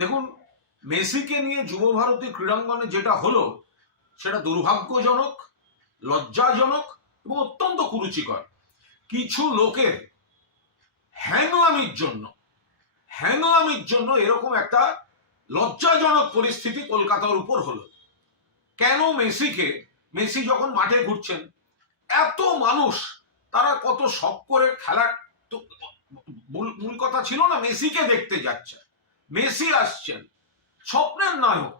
দেখুন, মেসিকে নিয়ে যুব ভারতী ক্রীড়াঙ্গনে যেটা হলো সেটা দুর্ভাগ্যজনক, লজ্জাজনক এবং অত্যন্ত কুরুচিকর। কিছু লোকের হ্যাংলামির জন্য এরকম একটা লজ্জাজনক পরিস্থিতি কলকাতার উপর হলো। কেন মেসি যখন মাঠে ঘুরছেন, এত মানুষ তারা কত শখ করে খেলার, তো মূল কথা ছিল না মেসিকে দেখতে যাচ্ছে, মেসি আসছেন, স্বপ্নের নায়ক,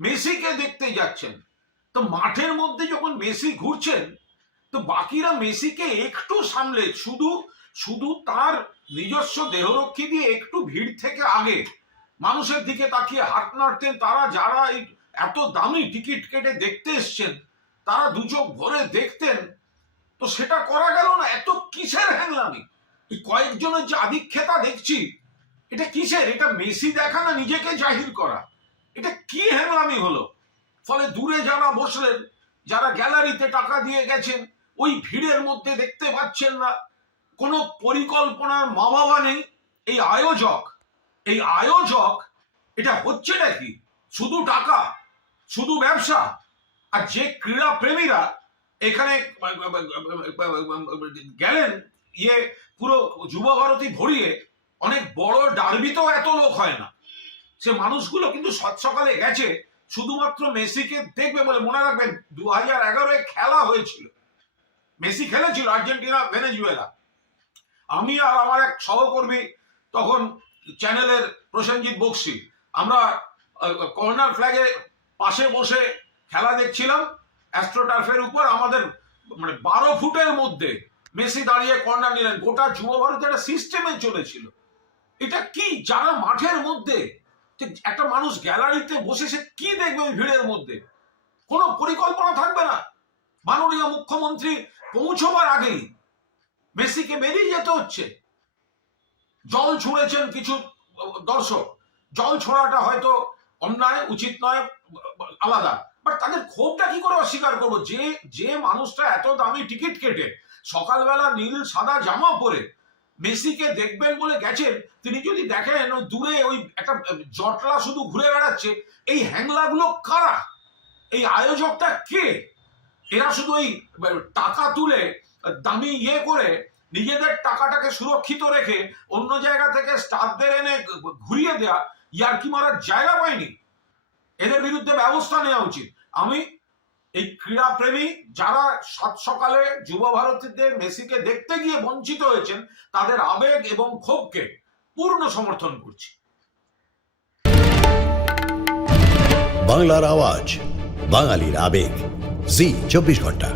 মেসিকে দেখতে যাচ্ছেন। তো মাঠের মধ্যে যখন মেসি ঘুরছেন, তো বাকিরা মেসিকে একটু সামলে শুধু তার নিজস্ব দেহরক্ষী দিয়ে একটু ভিড় থেকে আগে মানুষের দিকে তাকিয়ে হাত নাড়তেন। তারা যারা এই এত দামি টিকিট কেটে দেখতে এসছেন তারা দু চোখ ভরে দেখতেন। তো সেটা করা গেল না। এত কিসের হ্যাংলামি? এই কয়েকজনের যে আধিক্যতা দেখছি, এটা কিসের? এটা মেসি দেখা না নিজেকে জাহির করা? এটা কি হ্যাংলামি হলো? ফলে দূরে যারা বসলেন, যারা গ্যালারিতে টাকা দিয়ে গেছেন, ওই ভিড়ের মধ্যে দেখতে পাচ্ছেন না। কোনো পরিকল্পনার মা বাবা নেই। এই আয়োজক এটা হচ্ছেটা কি? শুধু টাকা, শুধু ব্যবসা। আর যে ক্রীড়া প্রেমীরা এখানে গেলেন, পুরো যুব ভারতী ভরিয়ে, অনেক বড় ডার্বিতেও এত লোক হয় না। সে মানুষগুলো কিন্তু সকালে গেছে শুধুমাত্র মেসিকে দেখবে বলে। মনে রাখবেন 2011 খেলা হয়েছিল, মেসি খেলেছিল আর্জেন্টিনা ভেনেজুয়েলা। আমি আর আমার এক সহকর্মী তখন চ্যানেলের প্রসেনজিৎ বক্সি, আমরা কর্নার ফ্ল্যাগের পাশে বসে খেলা দেখছিলাম অ্যাস্ট্রোটার্ফের উপর। আমাদের 12 ফুটের মধ্যে মেসি দাঁড়িয়ে কর্নার নিলেন। গোটা যুব ভারত একটা সিস্টেমে চলেছিল। এটা কি? যারা মাঠের মধ্যে, একটা মানুষ গ্যালারিতে বসে সে কি দেখবে ওই ভিড়ের মধ্যে? কোনো পরিকল্পনা থাকবে না। মাননীয় মুখ্যমন্ত্রী পৌঁছবার আগেই মেসিকে বেরিয়ে যেতে হচ্ছে। জল ছুঁড়েছেন কিছু দর্শক, জল ছোড়াটা হয়তো অন্যায়, উচিত নয়, আলাদা। বাট তাদের ক্ষোভটা কি করে অস্বীকার করবো? যে মানুষটা এত দামি টিকিট কেটে সকালবেলা নীল সাদা জামা পরে মেসিকে দেখবেন বলে গেছেন, তিনি যদি দেখেন দূরে ওই একটা জটলা শুধু ঘুরে বেড়াচ্ছে, এই হ্যাংলাগুলো কারা? এই আয়োজকটা কে? এরা শুধু ওই টাকা তুলে দামি করে নিজেদের টাকাটাকে সুরক্ষিত রেখে অন্য জায়গা থেকে স্টাফদের এনে ঘুরিয়ে দেয়া, ইয়ার্কি মারার জায়গা পায়নি। এদের বিরুদ্ধে ব্যবস্থা নেওয়া উচিত। আমি এই ক্রীড়া প্রেমী যারা সাত সকালে যুব ভারতীতে মেসিকে দেখতে গিয়ে বঞ্চিত হয়েছেন, তাদের আবেগ এবং ক্ষোভকে পূর্ণ সমর্থন করছি। বাংলার আওয়াজ, বাঙালির আবেগ, জি 24 ঘন্টা।